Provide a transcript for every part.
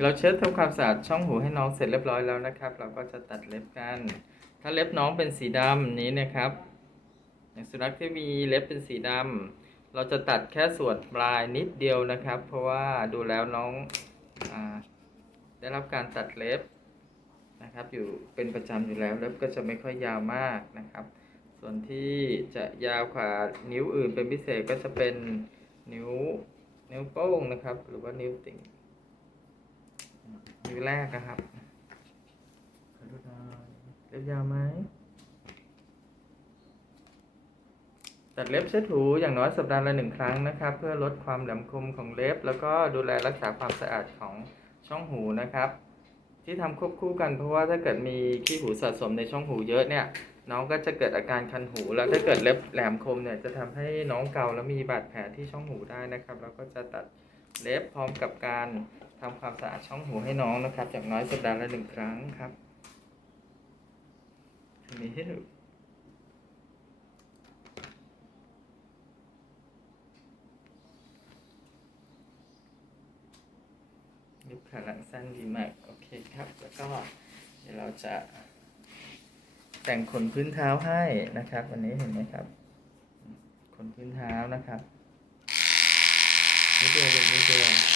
เราเช็ดทำความสะอาดช่องหูให้น้องเสร็จเรียบร้อยแล้วนะครับ เราก็จะตัดเล็บกัน ถ้าเล็บน้องเป็นสีดำนี้นะครับอย่างสุนัขที่มีเล็บเป็นสีดำเราจะตัดแค่ส่วนปลายนิดเดียวนะครับ เพราะว่าดูแล้วน้องอได้รับการตัดเล็บนะครับ อยู่เป็นประจำอยู่แล้วเล็บก็จะไม่ค่อยยาวมากนะครับ ส่วนที่จะยาวกว่านิ้วอื่นเป็นพิเศษก็จะเป็นนิ้วนิ้วโป้งนะครับ หรือว่านิ้วติ่ง นิ้วแรกนะครับเล็บยาวไหมตัดเล็บเช็ดถูอย่างน้อยสัปดาห์ละหนึ่งครั้งนะครับ เพื่อลดความแหลมคมของเล็บ แล้วก็ดูแลรักษาความสะอาดของช่องหูนะครับ ที่ทำควบคู่กันเพราะว่าถ้าเกิดมีขี้หูสะสมในช่องหูเยอะเนี่ย น้องก็จะเกิดอาการคันหู แล้วถ้าเกิดเล็บแหลมคมเนี่ยจะทำให้น้องเกาแล้วมีบาดแผลที่ช่องหูได้นะครับเราก็จะตัดเล็บพร้อมกับการ ทำความสะอาดช่องหูให้น้องนะครับอย่างน้อยสัปดาห์ละหนึ่งครั้งครับอันนี้ให้ดูลูกขาหลังสั้นดีมากโอเคครับ แล้วก็เดี๋ยวเราจะ แต่งขนพื้นเท้าให้นะครับ วันนี้เห็นไหมครับ ขนพื้นเท้านะครับนิดเดียวนิดเดียว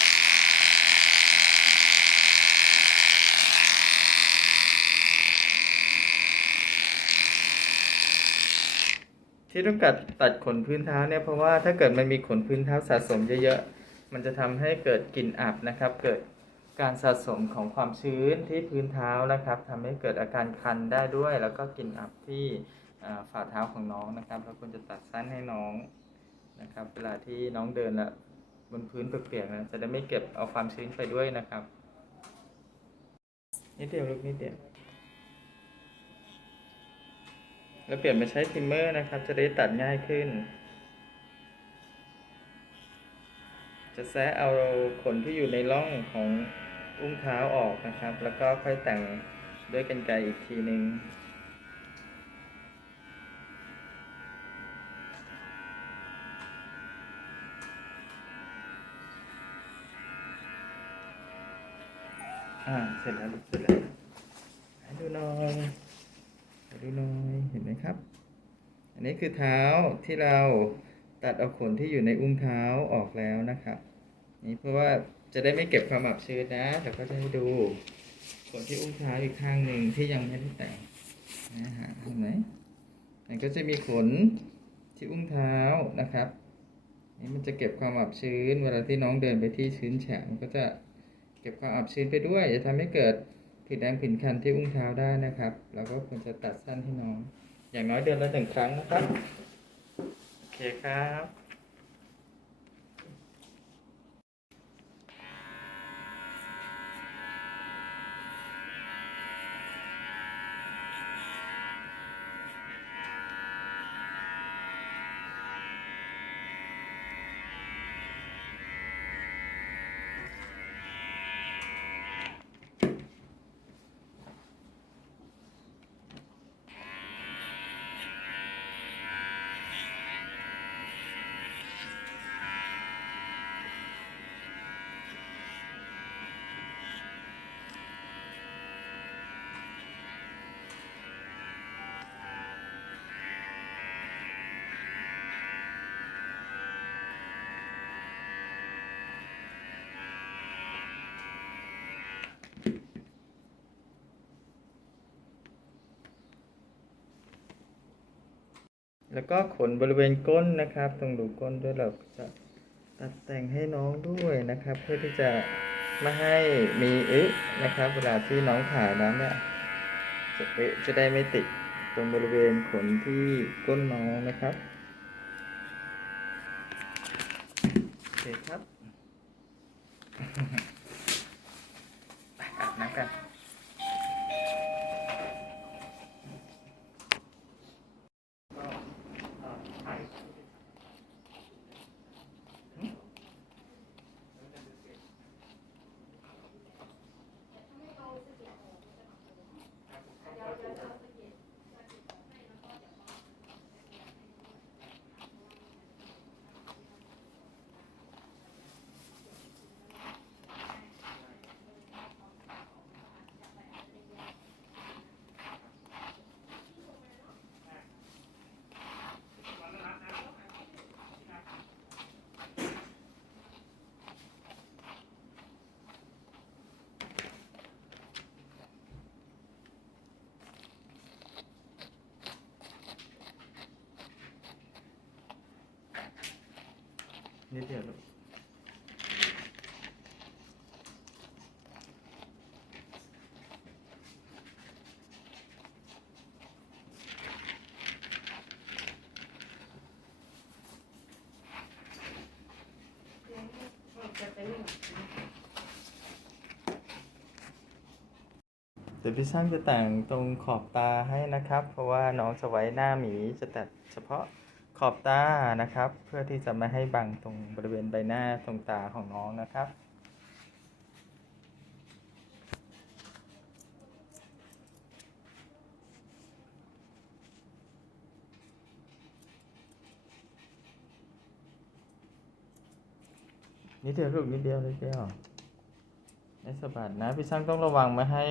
ที่ต้องกัดตัดขนพื้นเท้าเนี่ยเพราะว่าถ้าเกิดมันมีขนพื้นเท้าสะสมเยอะๆ มันจะทำให้เกิดกลิ่นอับนะครับ เกิดการสะสมของความชื้นที่พื้นเท้านะครับทำให้เกิดอาการคันได้ด้วย แล้วก็กลิ่นอับที่ฝ่าเท้าของน้องนะครับเราควรจะตัดสั้นให้น้องนะครับ เวลาที่น้องเดินละบนพื้นเปียกๆนะจะได้ไม่เก็บเอาความชื้นไปด้วยนะครับนิดเดียวลูกนิดเดียว แล้วเปลี่ยนมาใช้ทิมเมอร์นะครับ จะได้ตัดง่ายขึ้น จะแซะเอาขนที่อยู่ในร่องของอุ้งเท้าออกนะครับ แล้วก็ค่อยแต่งด้วยกรรไกอีกทีหนึ่งอ่า เสร็จแล้วเสร็จแล้วให้ดูหน่อย ดูหน่อยเห็นไหมครับ อันนี้คือเท้าที่เราตัดเอาขนที่อยู่ในอุ้งเท้าออกแล้วนะครับ นี่เพราะว่าจะได้ไม่เก็บความอับชื้นนะเดี๋ยวก็จะให้ดูขนที่อุ้งเท้าอีกข้างหนึ่งที่ยังไม่ได้แต่งนะฮะเห็นไหมมันก็จะมีขนที่อุ้งเท้านะครับนี่มันจะเก็บความอับชื้น เวลาที่น้องเดินไปที่ชื้นแฉะมันก็จะเก็บความอับชื้นไปด้วยจะทำให้เกิด ผิดแดงผิดคันที่อุ้งเท้าได้นะครับ เราก็ควรจะตัดสั้นให้น้อง อย่างน้อยเดือนละหนึ่งครั้งนะครับ โอเคครับ แล้วก็ขนบริเวณก้นนะครับ ตรงดูก้นด้วยเราจะตัดแต่งให้น้องด้วยนะครับ เพื่อที่จะไม่ให้มีอึนะครับ เวลาที่น้องถ่ายน้ำเนี่ยจะอึจะได้ไม่ติดตรงบริเวณขนที่ก้นน้องนะครับโอเคครับอาบน้ำกัน นิดเดียวลูกเดี๋ยวพี่ช่างจะแต่งตรงขอบตาให้นะครับ เพราะว่าน้องจะไว้หน้าหมีจะตัดเฉพาะ ขอบตานะครับ เพื่อที่จะไม่ให้บังตรงบริเวณใบหน้าตรงตาของน้องนะครับ นิดเดียวลูกนิดเดียวนิดเดียวไม่สะบัดนะ พี่ช่างต้องระวังไม่ให้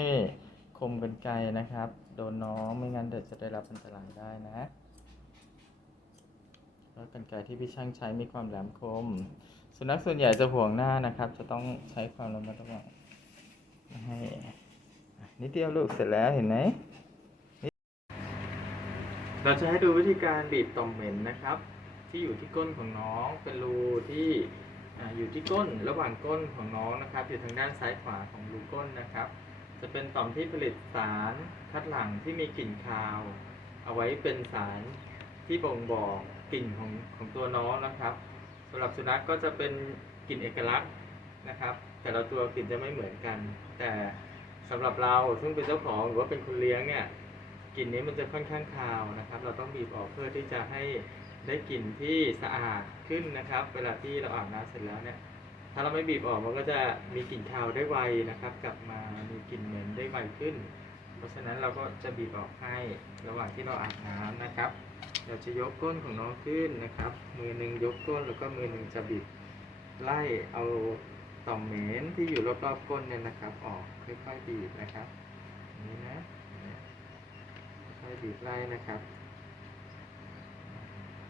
คมกันไกลนะครับ โดนน้องไม่งั้นเดี๋ยวจะได้รับอันตรายได้นะ แล้วกันไกที่พี่ช่างใช้มีความแหลมคม สุนัขส่วนใหญ่จะห่วงหน้านะครับ จะต้องใช้ความระมัดระวังไม่ให้นิดเดียวลูกเสร็จแล้วเห็นไหมเราจะให้ดูวิธีการบีบต่อมเหม็นนะครับ ที่อยู่ที่ก้นของน้องเป็นรูที่ออยู่ที่ก้นระหว่างก้นของน้องนะครับ อยู่ทางด้านซ้ายขวาของรูก้นนะครับ จะเป็นต่อมที่ผลิตสารคัดหลั่งที่มีกลิ่นคาว เอาไว้เป็นสารที่บ่งบอก กลิ่นของของตัวน้องนะครับสำหรับสุนัขก็จะเป็นกลิ่นเอกลักษณ์นะครับ แต่ละตัวกลิ่นจะไม่เหมือนกัน แต่สำหรับเราซึ่งเป็นเจ้าของหรือว่าเป็นคนเลี้ยงเนี่ยกลิ่นนี้มันจะค่อนข้างคาวนะครับ เราต้องบีบออกเพื่อที่จะให้ได้กลิ่นที่สะอาดขึ้นนะครับ เวลาที่เราอาบน้ำเสร็จแล้วเนี่ยถ้าเราไม่บีบออกมันก็จะมีกลิ่นคาวได้ไวนะครับ กลับมามีกลิ่นเหม็นได้ไวขึ้น เพราะฉะนั้นเราก็จะบีบออกให้ระหว่างที่เราอาบน้ำนะครับ เราจะยกก้นของน้องขึ้นนะครับ มือหนึ่งยกก้นแล้วก็มือหนึ่งจะบีบไล่เอาต่อมเหม็นที่อยู่รอบๆก้นเนี่ยนะครับ ออกค่อยๆบีบนะครับนี้นะค่อยๆบีบไล่นะครับ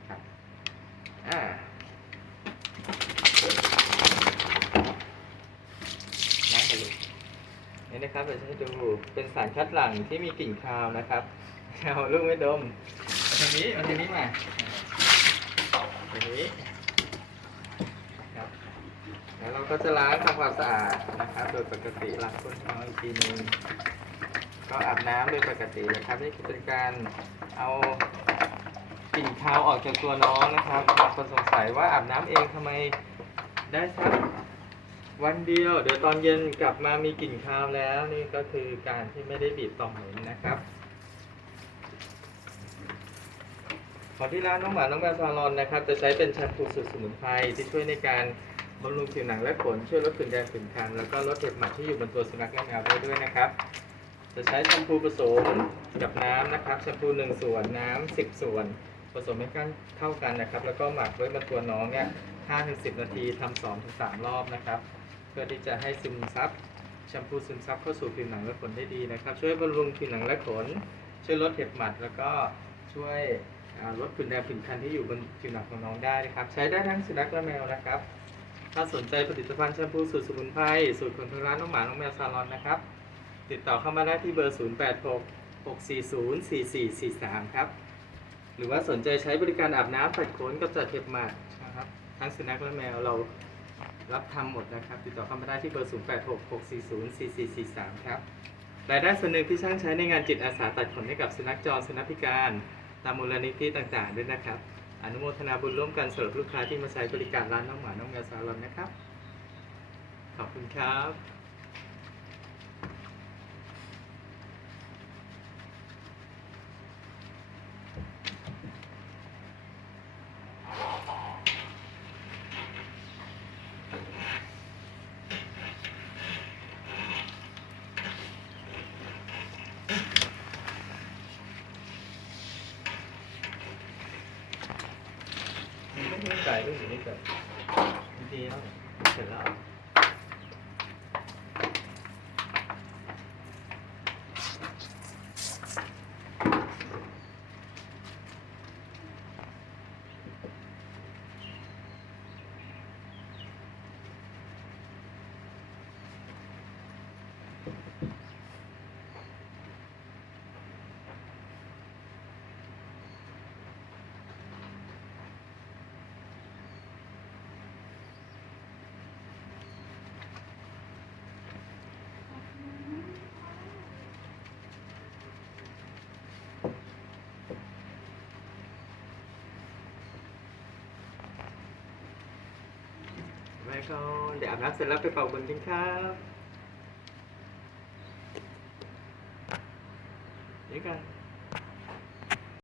ครับอ่าล้างกันเลยนี่นะครับเราจะให้ดูเป็นสารคัดหลั่งที่มีกลิ่นคาวนะครับเอาลูกไม่ดม เอาทีนี้เอาทีนี้มาทีนี้ครับแล้วเราก็จะล้างทำความสะอาดนะครับ โดยปกติล้างก้นท้องอีกทีหนึงก็อาบน้ำโดยปกติเลยครับนี่คือเป็นการเอากลิ่นคาวออกจากตัวน้องนะครับบางคนสงสัยว่าอาบน้ำเองทำไมได้สักวันเดียว เดี๋ยวตอนเย็นกลับมามีกลิ่นคาวแล้วนี่ก็คือการที่ไม่ได้บีบต่อมเหม็นนะครับ ของที่ร้านน้องหมา น้องแมวซาลอนนะครับ จะใช้เป็นแชมพูสูตรสมุนไพรที่ช่วยในการบำรุงผิวหนังและขน ช่วยลดผื่นแดงผื่นคัน แล้วก็ลดเห็บหมัดที่อยู่บนตัวสุนัขและแมวได้ด้วยนะครับ จะใช้แชมพูผสมกับน้ำนะครับ แชมพูหนึ่งส่วนน้ำสิบส่วน ผสมให้กันเข้ากันนะครับ แล้วก็หมักไว้บนตัวน้องเนี่ย5ถึง10นาทีทำ2ถึง3รอบนะครับ เพื่อที่จะให้ซึมซับแชมพูซึมซับเข้าสู่ผิวหนังและขนได้ดีนะครับ ช่วยบำรุงผิวหนังและขน ช่วยลดเห็บหมัดแล้วก็ช่วย ลดผื่นแดงผื่นคันที่อยู่บนผิวหนังของน้องได้นะครับ ใช้ได้ทั้งสุนัขและแมวนะครับ ถ้าสนใจผลิตภัณฑ์แชมพูสูตรสมุนไพรสูตรของทางร้านน้องหมาน้องแมวซาลอนนะครับ ติดต่อเข้ามาได้ที่เบอร์ 086 640 4443 ครับ หรือว่าสนใจใช้บริการอาบน้ำตัดขนกับจัดเห็บหมัดนะครับทั้งสุนัขและแมวเรารับทำหมดนะครับ ติดต่อเข้ามาได้ที่เบอร์ 086 640 4443 ครับรายได้ส่วนหนึ่งที่ช่างใช้ในงานจิตอาสาตัดขนให้กับสุนัขจรสุนัขพิการ ตามมูลนิธิต่างๆ ด้วยนะครับ อนุโมทนาบุญร่วมกันสำหรับลูกค้าที่มาใช้บริการร้านน้องหมา น้องแมวซาลอนนะครับ ขอบคุณครับ ไม่ไม่ใส่ลูกอยู่นี่ก่อนดีแล้วเสร็จแล้ว ก่อนเดี๋ยวอาบน้ำเสร็จแล้วไปเป่าบุญทิ้งครับเดี๋ยวกัน